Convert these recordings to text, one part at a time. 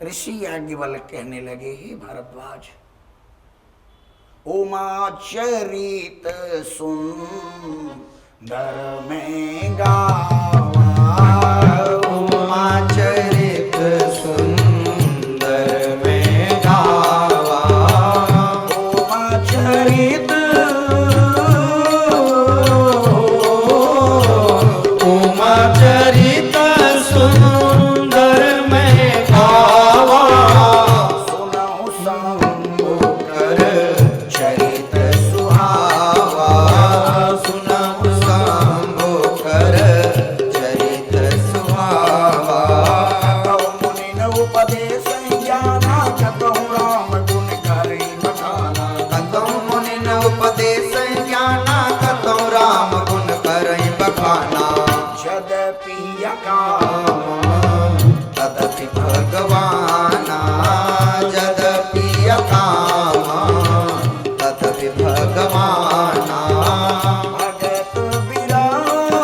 ऋषि याज्ञवल्क्य कहने लगे, हे भारद्वाज, उमा चरित सुंदर में गावा, उमा चरित सुंदर में गावा, उमा चरित उमा चरित सुंदर में गावा, सुनहु शंभु कर चरित सुहावा, सुनहु शंभु कर चरित सुहावा, कतहु मुनि न उपदेश ज्ञाना, कतहु राम गुण करि बखाना, कतहु मुनि न उपदेश ज्ञाना, कतहु राम गुण करहि बखाना, यद्यपि यकाम तदपि भगवाना, यद्यपि यकाम तदपि भगवाना, भगत विराम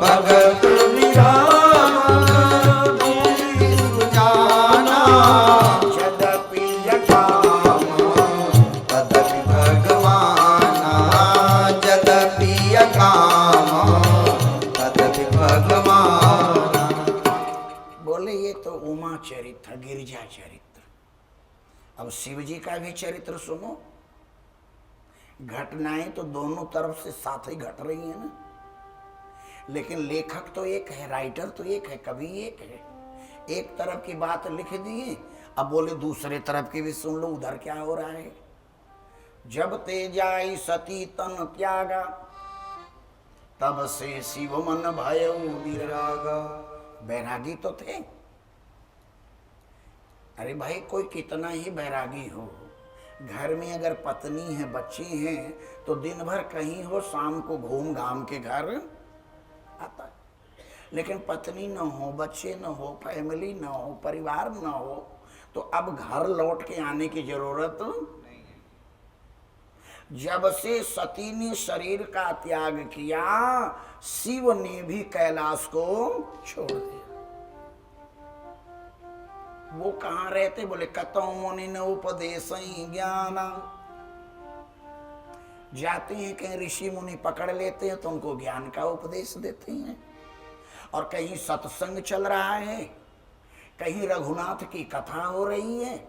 भगत विराम जाना, यद्यपि यकाम तदपि भगवाना, यद्यपि यकाम तदपि भगवाना। बोले ये तो उमा चरित्र, गिरिजा चरित्र। अब शिव जी का भी चरित्र सुनो। घटनाएं तो दोनों तरफ से साथ ही घट रही है ना, लेकिन लेखक तो एक है, राइटर तो एक है, कवि एक है। एक तरफ की बात लिख दिए, अब बोले दूसरे तरफ की भी सुन लो, उधर क्या हो रहा है। जब ते जाई सती तन त्यागा, तब से शिव मन भयउ विरागा। बैरागी तो थे। अरे भाई कोई कितना ही बैरागी हो, घर में अगर पत्नी है, बच्चे हैं, तो दिन भर कहीं हो, शाम को घूम घाम के घर आता है। लेकिन पत्नी न हो, बच्चे न हो, फैमिली न हो, परिवार न हो, तो अब घर लौट के आने की जरूरत नहीं है। जब से सती ने शरीर का त्याग किया, शिव ने भी कैलाश को छोड़ दिया। वो कहाँ रहते, बोले कतहु मुनि न उपदेश ज्ञान। जाते हैं कहीं ऋषि मुनि पकड़ लेते हैं तो उनको ज्ञान का उपदेश देते हैं, और कहीं सत्संग चल रहा है, कहीं रघुनाथ की कथा हो रही है।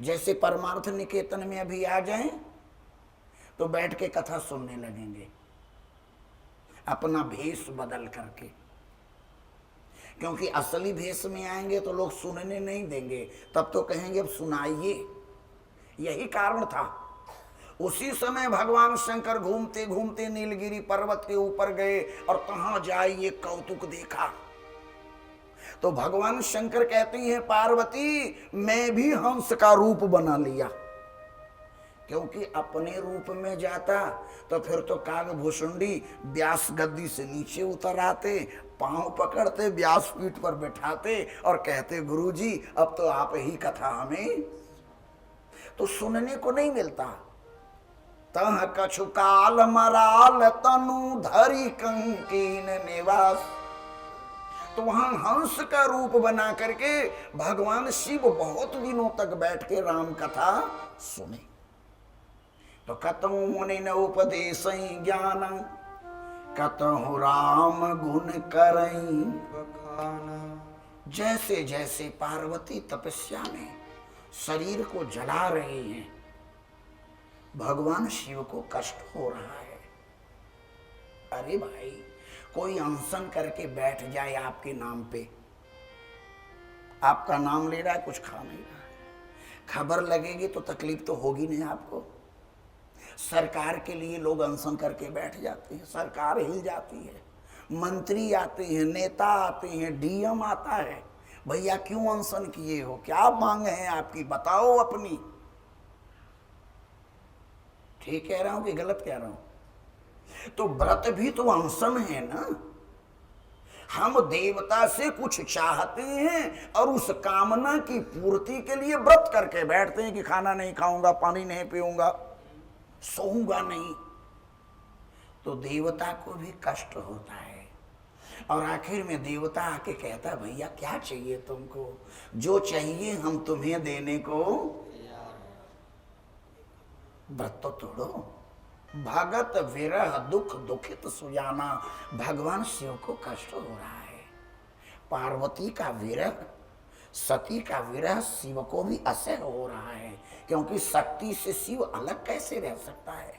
जैसे परमार्थ निकेतन में अभी आ जाएं तो बैठ के कथा सुनने लगेंगे, अपना भेष बदल करके, क्योंकि असली भेष में आएंगे तो लोग सुनने नहीं देंगे, तब तो कहेंगे अब सुनाइए। यही कारण था। उसी समय भगवान शंकर घूमते घूमते नीलगिरी पर्वत के ऊपर गए और कहां जाए ये कौतुक देखा, तो भगवान शंकर कहते हैं पार्वती मैं भी हंस का रूप बना लिया, क्योंकि अपने रूप में जाता तो फिर तो कागभूषुंडी व्यास गद्दी से नीचे उतर आते, पांव पकड़ते, व्यास पीठ पर बैठाते और कहते गुरुजी अब तो आप ही कथा हमें, तो सुनने को नहीं मिलता। तह कछु काल मराल तनु धरी कंकीन निवास, तो वहां हंस का रूप बना करके भगवान शिव बहुत दिनों तक बैठ के राम कथा सुने। तो कतहु मुनि न उपदेश ज्ञान, कतहु राम गुण करई बखाना। जैसे जैसे पार्वती तपस्या में शरीर को जला रही हैं, भगवान शिव को कष्ट हो रहा है। अरे भाई कोई अनशन करके बैठ जाए आपके नाम पे, आपका नाम ले रहा है, कुछ खा नहीं रहा है, खबर लगेगी तो तकलीफ तो होगी नहीं आपको। सरकार के लिए लोग अनशन करके बैठ जाते हैं, सरकार हिल जाती है, मंत्री आते हैं, नेता आते हैं, डीएम आता है, भैया क्यों अनशन किए हो, क्या मांग है आपकी, बताओ अपनी। ठीक कह रहा हूं कि गलत कह रहा हूं? तो व्रत भी तो अनशन है ना। हम देवता से कुछ चाहते हैं और उस कामना की पूर्ति के लिए व्रत करके बैठते हैं कि खाना नहीं खाऊंगा, पानी नहीं पीऊंगा, सोऊंगा नहीं, तो देवता को भी कष्ट होता है। और आखिर में देवता आके कहता, भैया क्या चाहिए तुमको? जो चाहिए हम तुम्हें देने को। व्रत तो तोड़ो। भगत विरह दुख दुखित सुजाना। भगवान शिव को कष्ट हो रहा है। पार्वती का विरह, सती का विरह शिव को भी असह्य हो रहा है, क्योंकि शक्ति से शिव अलग कैसे रह सकता है।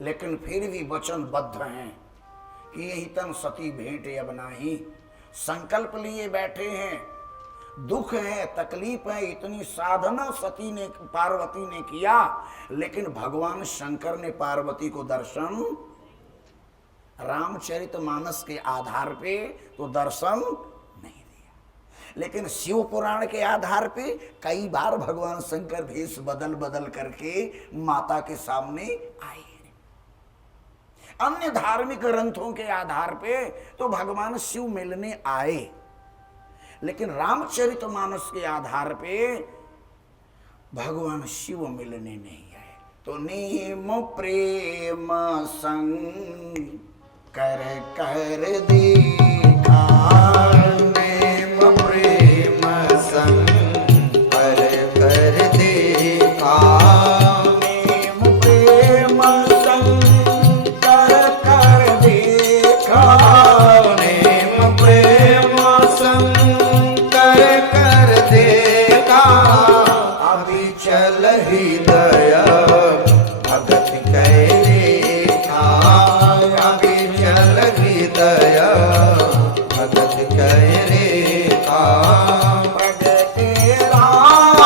लेकिन फिर भी वचनबद्ध हैं कि यही तन सती भेंट अब नाही। संकल्प लिए बैठे हैं, दुख है, तकलीफ है, इतनी साधना सती ने, पार्वती ने किया, लेकिन भगवान शंकर ने पार्वती को दर्शन, रामचरितमानस के आधार पे तो दर्शन नहीं दिया, लेकिन शिव पुराण के आधार पे कई बार भगवान शंकर भेष बदल बदल करके माता के सामने आए। अन्य धार्मिक ग्रंथों के आधार पे तो भगवान शिव मिलने आए, लेकिन रामचरितमानस के आधार पे भगवान शिव मिलने नहीं आए। तो नेम प्रेम संग कर कर देखा, नेम प्रेम संग कर कर देखा, नेम प्रेम संग कर कर देखा, नेम प्रेम संग कर कर देखा। अभी चल हृदय भगत कै रेखा, अभी चल हृदय भगत कै रेखा। प्रगटे राम,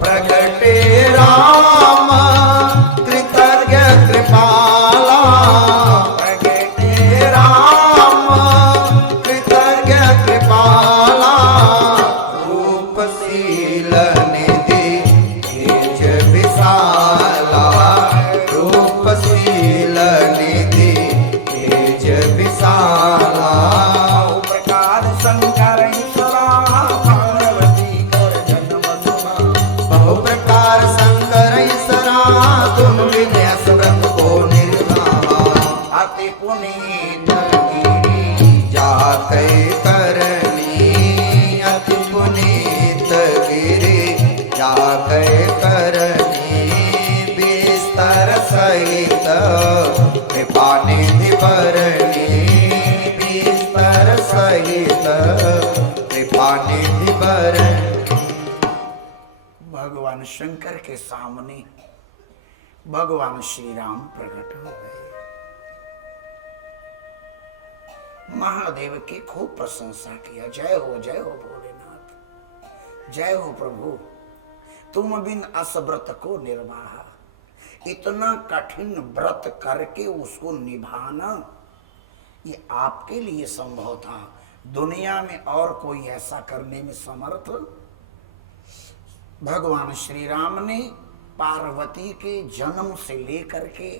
प्रगटे राम कृतज्ञ कृपाला, प्रगटे राम कृतज्ञ कृपाला। रूपशील निधि तेज विशाला, रूपशील निधि तेज विशाला। प्रकार शंकर ईश्वरा, पार्वती कर जन्म सुना। बहु प्रकार शंकर ईश्वरा, तुम विन्यास व्रत को निर्वाहा। अति पुनीत जा कै करनी, अति पुनीत गिरि जा कै करनी। बिस्तर सहित कृपा निधि भरनी, बिस्तर सहित कृपा निधि भरनी। भगवान शंकर के सामने भगवान श्री राम प्रकट हो गए। महादेव की खूब प्रशंसा किया, जय हो भोलेनाथ, जय हो प्रभु, तुम बिन अस व्रत को निर्वाह। इतना कठिन व्रत करके उसको निभाना ये आपके लिए संभव था, दुनिया में और कोई ऐसा करने में समर्थ। भगवान श्री राम ने पार्वती के जन्म से लेकर के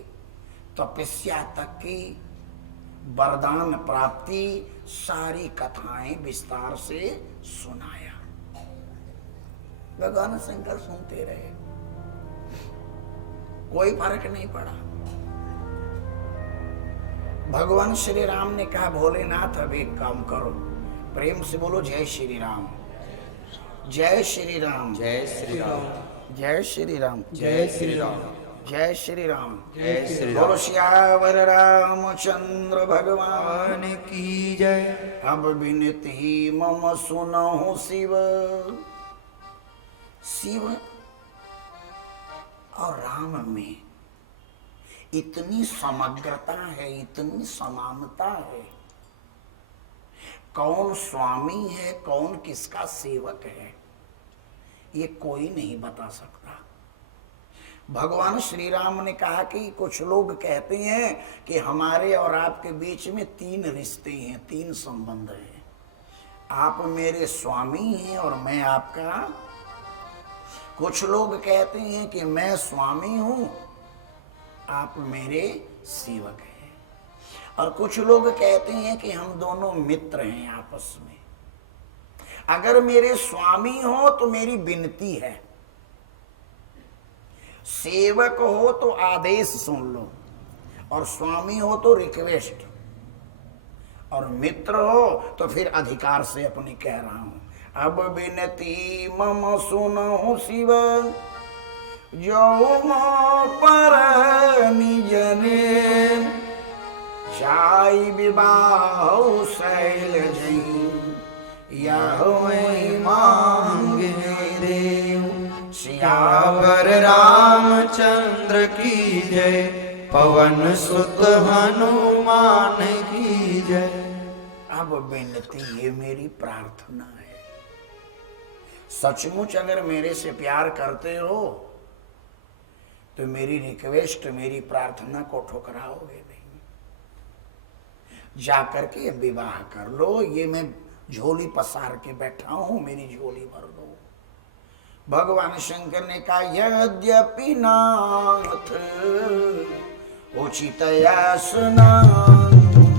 तपस्या तक की वरदान प्राप्ति सारी कथाएं विस्तार से सुनाया। भगवान शंकर सुनते रहे, कोई फर्क नहीं पड़ा। भगवान श्री राम ने कहा, भोलेनाथ अब एक काम करो, प्रेम से बोलो जय श्री राम, जय श्री राम, जय श्री राम, जय श्री राम, जय श्री राम, जय श्री राम, जय श्री बोलो राम। श्यावर रामचंद्र भगवान भगवान की जय। अब विनती मम सुनहु शिव। शिव और राम में इतनी समग्रता है, इतनी समानता है, कौन स्वामी है कौन किसका सेवक है ये कोई नहीं बता सकता। भगवान श्री राम ने कहा कि कुछ लोग कहते हैं कि हमारे और आपके बीच में 3 रिश्ते हैं, 3 संबंध हैं, आप मेरे स्वामी हैं और मैं आपका। कुछ लोग कहते हैं कि मैं स्वामी हूं, आप मेरे सेवक हैं, और कुछ लोग कहते हैं कि हम दोनों मित्र हैं आपस में। अगर मेरे स्वामी हो तो मेरी विनती है, सेवक हो तो आदेश सुन लो, और स्वामी हो तो रिक्वेस्ट, और मित्र हो तो फिर अधिकार से अपने कह रहा हूं। अब बिनती मम सुनो शिव, जो पर निजने, जाय विवाह शैल जई, यह मांगे देव। सियावर रामचंद्र की जय, पवन सुत हनुमान की जय। अब विनती, ये मेरी प्रार्थना है। सचमुच अगर मेरे से प्यार करते हो तो मेरी रिक्वेस्ट, मेरी प्रार्थना को ठुकराओगे नहीं। जाकर के विवाह कर लो। ये मैं झोली पसार के बैठा हूं, मेरी झोली भर दो। भगवान शंकर ने कहा, यद्यपि नाथ उचित सुनाई,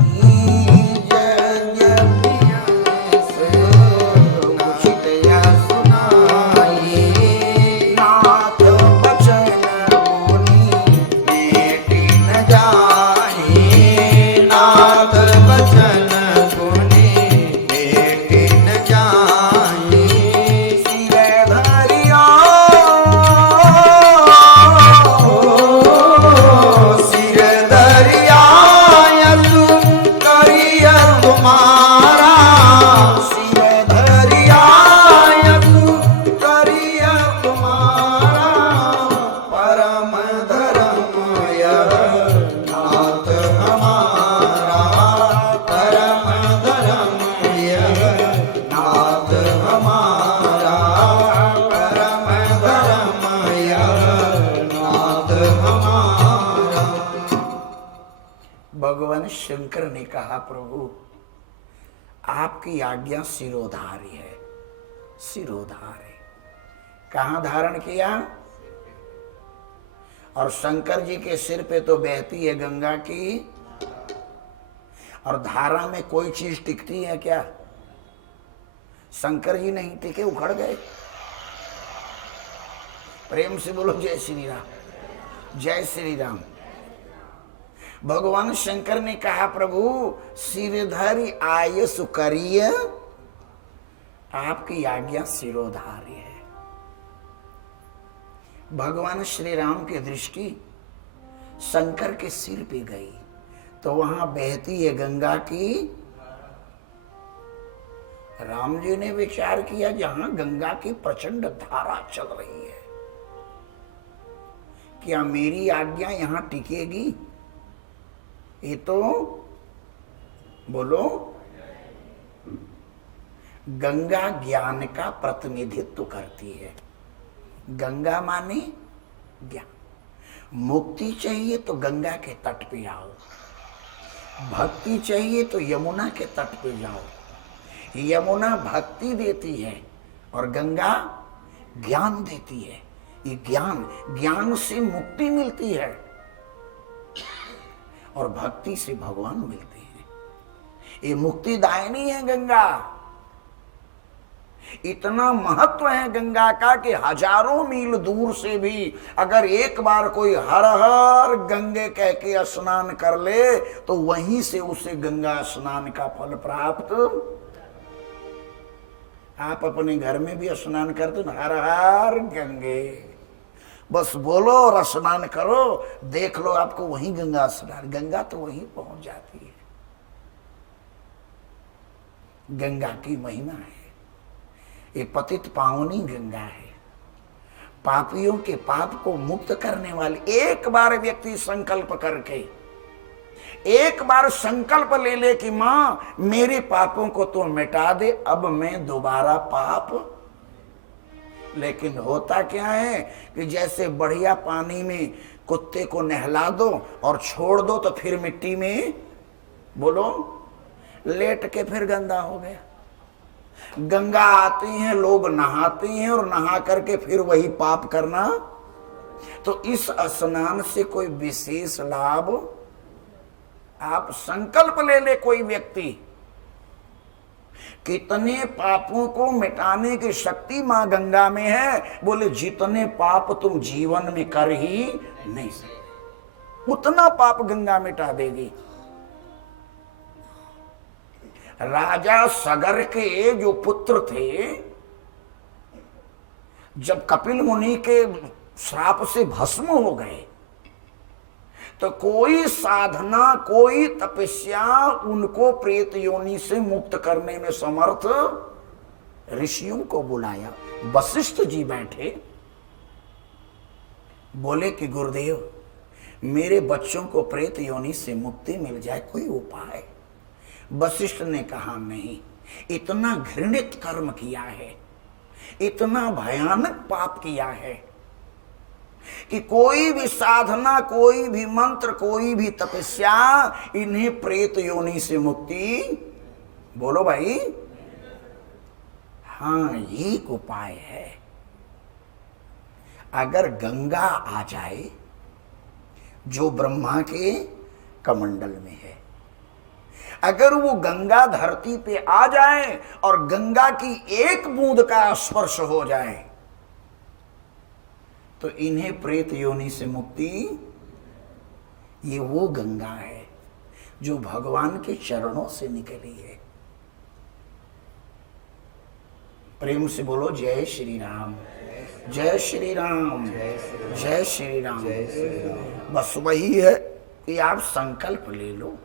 भगवान शंकर ने कहा, प्रभु आपकी आज्ञा सिरोधारी है। सिरोधारी कहां धारण किया? और शंकर जी के सिर पे तो बहती है गंगा की, और धारा में कोई चीज टिकती है क्या? शंकर जी नहीं टिके, उखड़ गए। प्रेम से बोलो जय श्री राम, जय श्री राम। भगवान शंकर ने कहा, प्रभु सिरधरि आयस करिय, आपकी आज्ञा सिरोधार्य है। भगवान श्री राम की दृष्टि शंकर के सिर पे गई तो वहां बहती है गंगा की। राम जी ने विचार किया, जहां गंगा की प्रचंड धारा चल रही है, क्या मेरी आज्ञा यहां टिकेगी? ये तो बोलो, गंगा ज्ञान का प्रतिनिधित्व करती है। गंगा माने ज्ञान। मुक्ति चाहिए तो गंगा के तट पे आओ, भक्ति चाहिए तो यमुना के तट पे जाओ। यमुना भक्ति देती है और गंगा ज्ञान देती है। ये ज्ञान से मुक्ति मिलती है और भक्ति से भगवान मिलते हैं। ये मुक्तिदायिनी है गंगा। इतना महत्व है गंगा का कि हजारों मील दूर से भी अगर एक बार कोई हर हर गंगे कह के स्नान कर ले तो वहीं से उसे गंगा स्नान का फल प्राप्त। आप अपने घर में भी स्नान करते हो, हर हर गंगे, बस बोलो और स्नान करो, देख लो आपको वहीं गंगा स्नान, गंगा तो वहीं पहुंच जाती है। गंगा की महिमा है। ये पतित पावनी गंगा है, पापियों के पाप को मुक्त करने वाली। एक बार व्यक्ति संकल्प करके, एक बार संकल्प ले ले कि मां मेरे पापों को तो मिटा दे, अब मैं दोबारा पाप। लेकिन होता क्या है कि जैसे बढ़िया पानी में कुत्ते को नहला दो और छोड़ दो तो फिर मिट्टी में बोलो लेट के फिर गंदा हो गया। गंगा आती हैं, लोग नहाते हैं और नहा करके फिर वही पाप करना। तो इस स्नान से कोई विशेष लाभ, आप संकल्प ले ले कोई व्यक्ति कितने पापों को मिटाने की शक्ति मां गंगा में है? बोले जितने पाप तुम जीवन में कर ही नहीं सकते, उतना पाप गंगा मिटा देगी। राजा सगर के जो पुत्र थे, जब कपिल मुनि के श्राप से भस्म हो गए, तो कोई साधना, कोई तपस्या उनको प्रेत योनि से मुक्त करने में समर्थ ऋषियों को बुलाया। वशिष्ठ जी बैठे, बोले कि गुरुदेव, मेरे बच्चों को प्रेत योनि से मुक्ति मिल जाए, कोई उपाय? वशिष्ठ ने कहा नहीं, इतना घृणित कर्म किया है, इतना भयानक पाप किया है कि कोई भी साधना, कोई भी मंत्र, कोई भी तपस्या इन्हें प्रेत योनि से मुक्ति, बोलो भाई, हाँ एक उपाय है। अगर गंगा आ जाए जो ब्रह्मा के कमंडल में है, अगर वो गंगा धरती पे आ जाए और गंगा की एक बूंद का स्पर्श हो जाए, तो इन्हें प्रेत योनि से मुक्ति, ये वो गंगा है जो भगवान के चरणों से निकली है। प्रेम से बोलो जय श्री राम, जय श्री राम, जय श्री राम। बस वही है कि आप संकल्प ले लो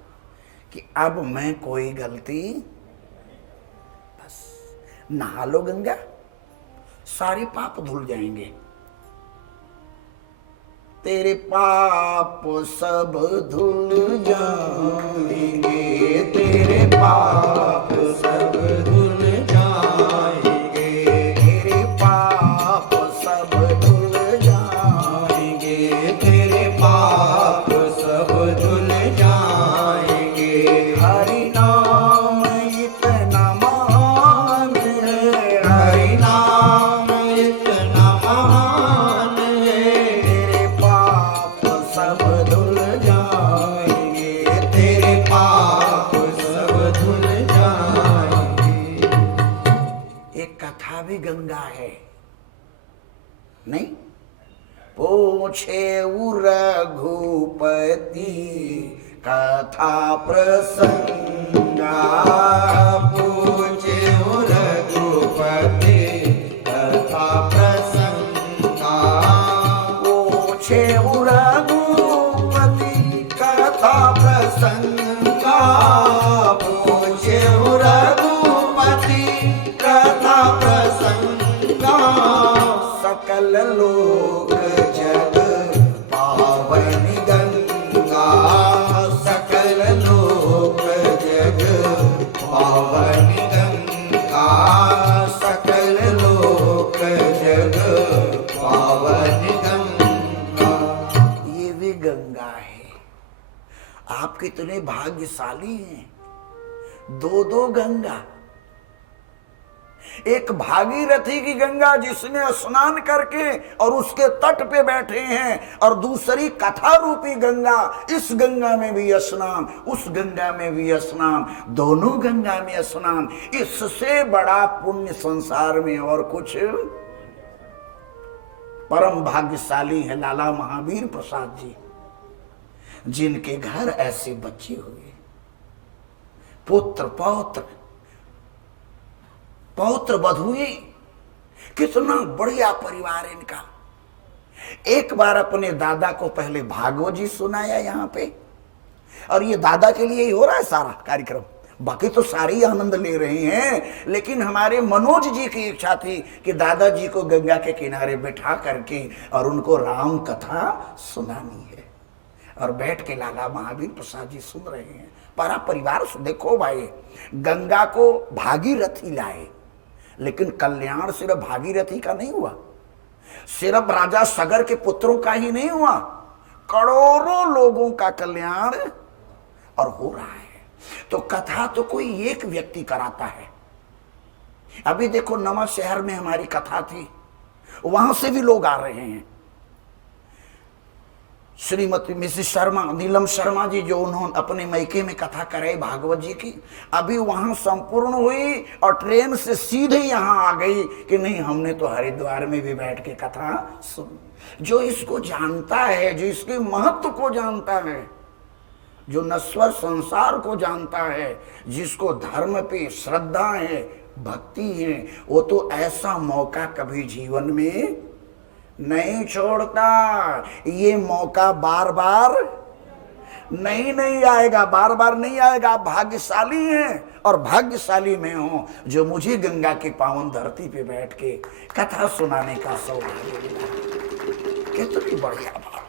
कि अब मैं कोई गलती, बस नहा लो गंगा, सारे पाप धुल जाएंगे। तेरे पाप सब धुल जाएंगे, तेरे पाप सब धुल जाएंगे, तेरे पाप सब धुल जाएंगे, तेरे पाप सब धुल जाएंगे। हरि नाम इतना महान है, हरि नाम इतना महान है, तेरे पाप सब धुल जाएंगे, तेरे पाप सब धुल जाएंगे। एक कथा भी गंगा है, नहीं? पूछे रघुपति कथा प्रसंगा, पूछे रघुपति कथा प्रसंगा, पूछे रघुपति कथा प्रसंगा, पूछे रघुपति कथा प्रसंगा। सकल लोक जग पावनी गंगा, सकल लोक जग पावनी गंगा, सकल लोक जग पावनी गंगा। ये भी गंगा है। आप कितने भाग्यशाली हैं, दो दो गंगा। एक भागीरथी की गंगा जिसने स्नान करके और उसके तट पे बैठे हैं, और दूसरी कथा रूपी गंगा, इस गंगा में भी स्नान, उस गंगा में भी स्नान, दोनों गंगा में स्नान। इससे बड़ा पुण्य संसार में और कुछ। परम भाग्यशाली है लाला महावीर प्रसाद जी, जिनके घर ऐसे बच्चे हुए, पुत्र पौत्र पौत्र बधुए, कितना बढ़िया परिवार इनका। एक बार अपने दादा को पहले भागवत जी सुनाया यहाँ पे, और ये दादा के लिए ही हो रहा है सारा कार्यक्रम, बाकी तो सारे ही आनंद ले रहे हैं। लेकिन हमारे मनोज जी की इच्छा थी कि दादाजी को गंगा के किनारे बैठा करके और उनको राम कथा सुनानी है, और बैठ के लाला महावीर प्रसाद जी सुन रहे हैं। पूरा परिवार देखो भाई, गंगा को भागीरथी लाए, लेकिन कल्याण सिर्फ भागीरथी का नहीं हुआ, सिर्फ राजा सगर के पुत्रों का ही नहीं हुआ, करोड़ों लोगों का कल्याण और हो रहा है। तो कथा तो कोई एक व्यक्ति कराता है। अभी देखो नवा शहर में हमारी कथा थी, वहां से भी लोग आ रहे हैं। श्रीमती मिसेस शर्मा, नीलम शर्मा जी, जो उन्होंने अपने मैके में कथा कराई भागवत जी की, अभी वहां संपूर्ण हुई और ट्रेन से सीधे यहाँ आ गई कि नहीं हमने तो हरिद्वार में भी बैठ के कथा सुन। जो इसको जानता है, जो इसके महत्व को जानता है, जो नश्वर संसार को जानता है, जिसको धर्म पे श्रद्धा है, भक्ति है, वो तो ऐसा मौका कभी जीवन में नहीं छोड़ता। ये मौका बार बार नहीं आएगा, बार बार नहीं आएगा। आप भाग्यशाली हैं और भाग्यशाली मैं हूं जो मुझे गंगा की पावन धरती पे बैठ के कथा सुनाने का सौभाग्य मिला। कितनी बढ़िया बात।